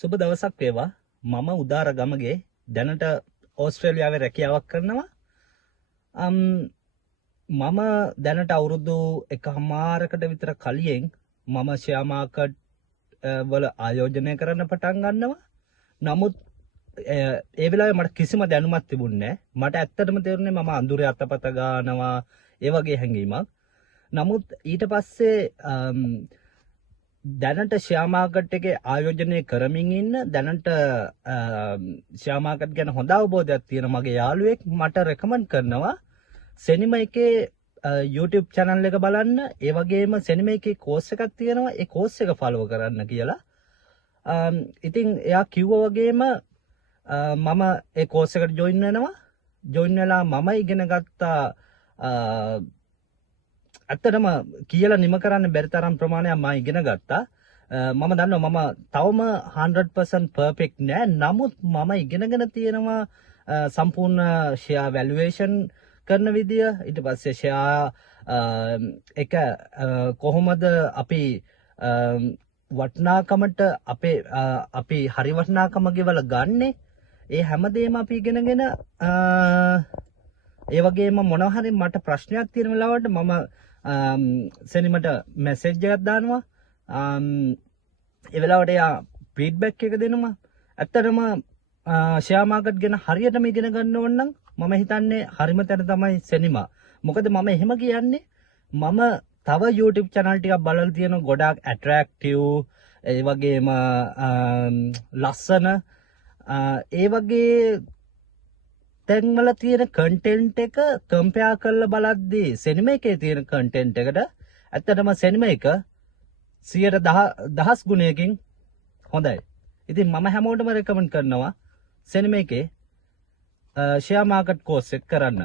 සුබ දවසක් වේවා. මම උදාර ගමගේ දැනට ඕස්ට්‍රේලියාවේ රැකියාවක් කරනවා. මම දැනට අවුරුදු එකහමාරකට විතර කලින් මම ෂෙයා මාකට් වල ආයෝජනය කරන්න පටන් ගන්නවා. නමුත් ඒ වෙලාවේ මට කිසිම දැනුමක් තිබුණේ නැහැ. මට ඇත්තටම තේරුනේ මම අඳුරේ අතපත ගන්නවා ඒ වගේ හැඟීමක්. නමුත් ඊට පස්සේ දැනට ෂෙයා මාකට් එකේ ආයෝජනය කරමින් ඉන්න දැනට ෂෙයා මාකට් ගැන හොඳ අවබෝධයක් තියෙන මගේ යාළුවෙක් මට රෙකමන්ඩ් කරනවා සෙනිම එකේ YouTube channel එක බලන්න. ඒ වගේම සෙනිම එකේ කෝස් එකක් තියෙනවා. ඒ කෝස් එක ෆලෝ කරන්න කියලා. ඉතින් එයා කිව්වා වගේම මම ඒ කෝස් එකට ජොයින් වෙනවා. ජොයින් වෙලා මම ඉගෙන ගත්තා ඇත්තටම කියලා නිම කරන්න බැරි තරම් ප්‍රමාණයක් මම ඉගෙන ගත්තා. මම දන්නවා මම තවම 100% perfect නෑ. නමුත් මම ඉගෙනගෙන තියෙනවා සම්පූර්ණ share valuation කරන විදිය. ඊට පස්සේ share එක කොහොමද අපි වටිනාකමට අපි හරි වටිනාකම ගෙවල ගන්නෙ. ඒ හැමදේම අපි ඉගෙනගෙන ඒ වගේම මොනවා හරි මට ප්‍රශ්නයක් තියෙන වෙලාවට මම සෙනිමට මැසේජ් එකක් දානවා. ඒ වෙලාවට එයා ෆීඩ්බැක් එක දෙනවා. ඇත්තටම ෂෙයා මාකට් ගැන හරියටම ඉගෙන ගන්න ඕන නම් මම හිතන්නේ හරිම තැන තමයි සෙනිමා. මොකද මම එහෙම කියන්නේ මම තව YouTube channel ටිකක් බලලා තියෙනවා ගොඩාක් ඇට්‍රැක්ටිව් ඒ වගේම ලස්සන ඒ වගේ තැන්වල තියෙන කන්ටෙන්ට් එක කම්පෙයාර් කරලා බලද්දී සෙනිම එකේ තියෙන කන්ටෙන්ට් එකට ඇත්තටම සෙනිම එක 100,000 ගුණයකින් හොඳයි. ඉතින් මම හැමෝටම රෙකමන්ඩ් කරනවා සෙනිම එකේ ෂෙයා මාකට් කෝස් එක කරන්න.